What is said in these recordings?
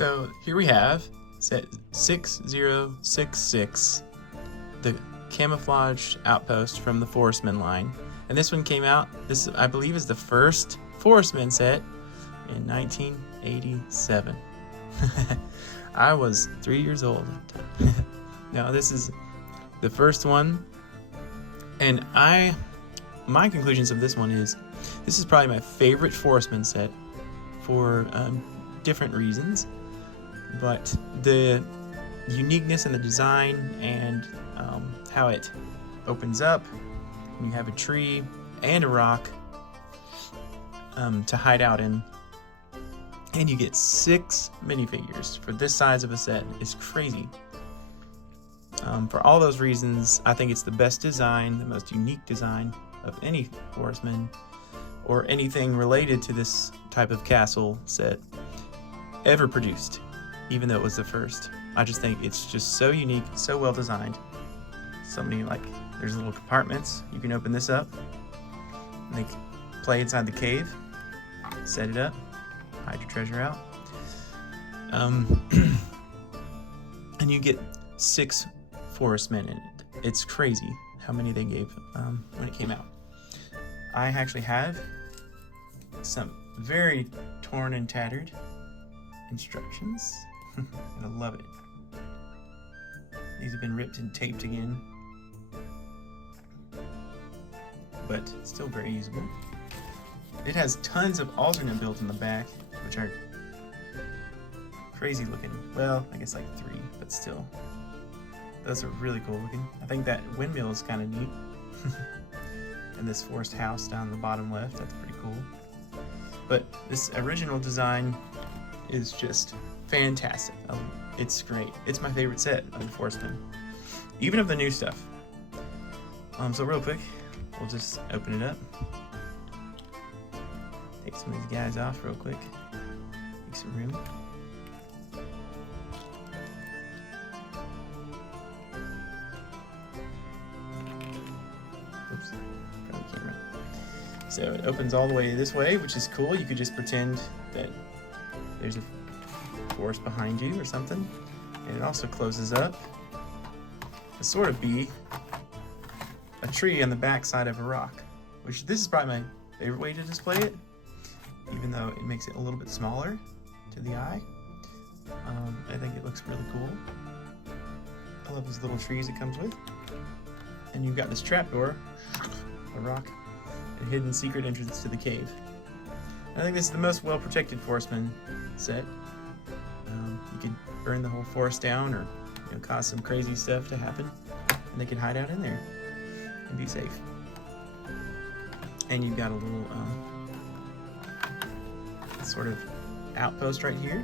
So here we have set 6066, the Camouflaged Outpost from the Forestmen line. And this one came out, this I believe is the first Forestmen set in 1987. I was 3 years old at the time. No, this is the first one. And my conclusions of this one is, this is probably my favorite Forestmen set for different reasons. But the uniqueness in the design and how it opens up, and you have a tree and a rock to hide out in, and you get 6 minifigures for this size of a set is crazy. For all those reasons, I think it's the best design, the most unique design of any Forestman or anything related to this type of castle set ever produced, even though it was the first. I just think it's just so unique, so well designed. So many, like, there's little compartments. You can open this up, like, play inside the cave, set it up, hide your treasure out. And you get 6 Forestmen in it. It's crazy how many they gave when it came out. I actually have some very torn and tattered instructions, and I love it. These have been ripped and taped again, but still very usable. It has tons of alternate builds in the back, which are crazy looking. Well, I guess like 3, but still. Those are really cool looking. I think that windmill is kind of neat. And this forest house down the bottom left, that's pretty cool. But this original design is just fantastic. It's great. It's my favorite set of the Forestmen, even of the new stuff. So real quick, we'll just open it up. Take some of these guys off real quick. Make some room. Oops, probably camera. So it opens all the way this way, which is cool. You could just pretend that there's a forest behind you or something. And it also closes up to sort of be a tree on the back side of a rock, which this is probably my favorite way to display it, even though it makes it a little bit smaller to the eye. I think it looks really cool. I love these little trees it comes with. And you've got this trapdoor, a rock, a hidden secret entrance to the cave. I think this is the most well-protected Forestman set. You could burn the whole forest down, or cause some crazy stuff to happen, and they can hide out in there and be safe. And you've got a little sort of outpost right here,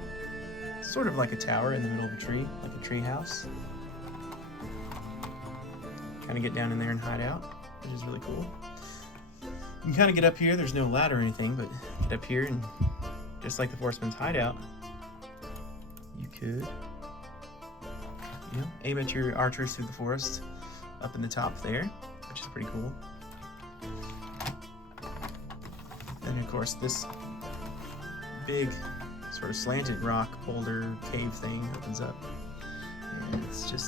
sort of like a tower in the middle of a tree, like a tree house. Kind of get down in there and hide out, which is really cool. You can kind of get up here. There's no ladder or anything, but get up here, and just like the Forestman's hideout, you could aim at your archers through the forest up in the top there, which is pretty cool. And of course this big sort of slanted rock boulder cave thing opens up, and it's a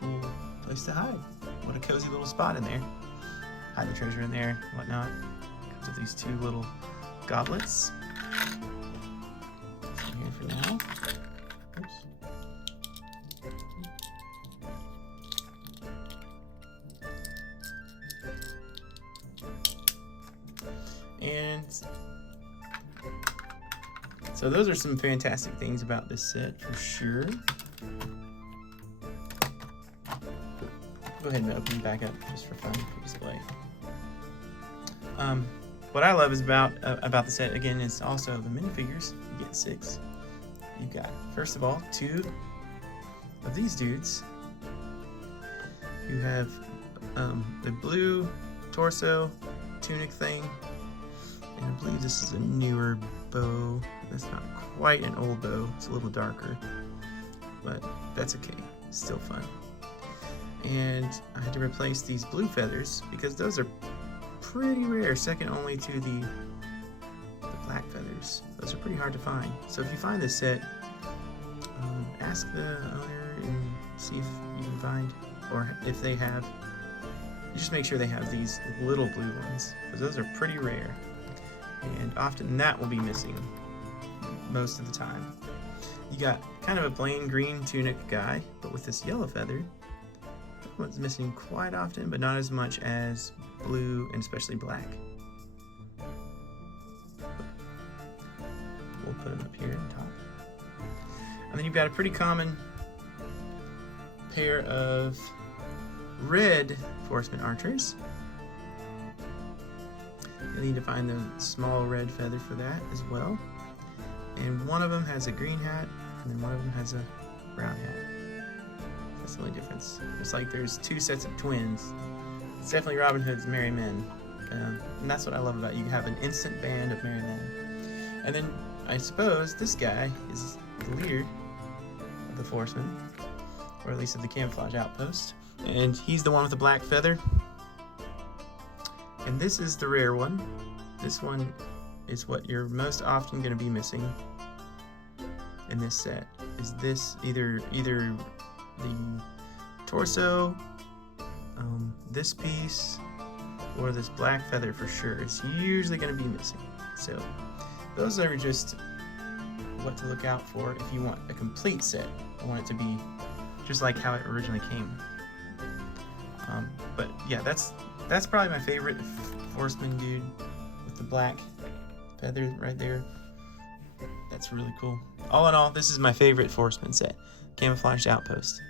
cool place to hide. What a cozy little spot in there. Hide the treasure in there, whatnot. Comes with these 2 little goblets. Here for now. Oops. And so those are some fantastic things about this set for sure. Go ahead and open it back up just for fun, for display. What I love is about the set again is also the minifigures. You get 6. You've got, first of all, 2 of these dudes. You have the blue torso tunic thing, and I believe this is a newer bow. That's not quite an old bow. It's a little darker, but that's okay. It's still fun. And I had to replace these blue feathers because those are pretty rare, second only to the black feathers. Those are pretty hard to find. So if you find this set, ask the owner and see if you can find, or if they have. You just make sure they have these little blue ones, because those are pretty rare, and often that will be missing most of the time. You got kind of a plain green tunic guy, but with this yellow feather. That one's missing quite often, but not as much as blue and especially black. We'll put them up here on top. And then you've got a pretty common pair of red Forestmen archers. You'll need to find the small red feather for that as well. And one of them has a green hat, and then one of them has a brown hat. That's the only difference. It's like there's two sets of twins. It's definitely Robin Hood's Merry Men. And that's what I love about it. You have an instant band of Merry Men. And then I suppose this guy is the leader of the Forestmen, or at least of the Camouflaged Outpost. And he's the one with the black feather. And this is the rare one. This one is what you're most often going to be missing in this set. Is this either the torso, this piece, or this black feather for sure. It's usually going to be missing. So those are just what to look out for if you want a complete set. I want it to be just like how it originally came. But yeah, that's probably my favorite Forestman dude with the black feather right there. That's really cool. All in all, this is my favorite Forestman set, Camouflaged Outpost.